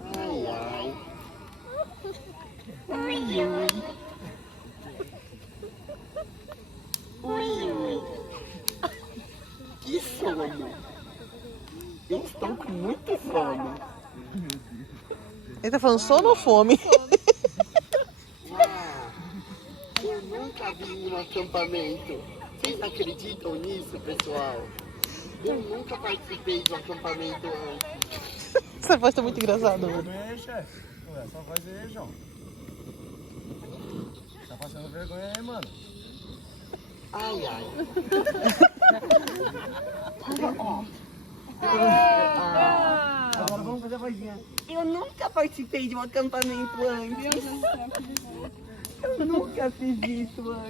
Ai, ai. Ui, ui. Ui, ui. Que sono. Eu estou com muito sono. Ele tá falando sono ou fome? Eu nunca vi um acampamento. Vocês acreditam nisso, pessoal? Eu nunca participei de um acampamento antes. Essa voz tá muito engraçada, mano. Vergonha aí, chefe. Ué, só voz aí, João. Tá passando vergonha aí, mano. Ai, ai. Agora vamos fazer a vozinha. Eu nunca participei de um acampamento antes. Eu nunca fiz isso antes.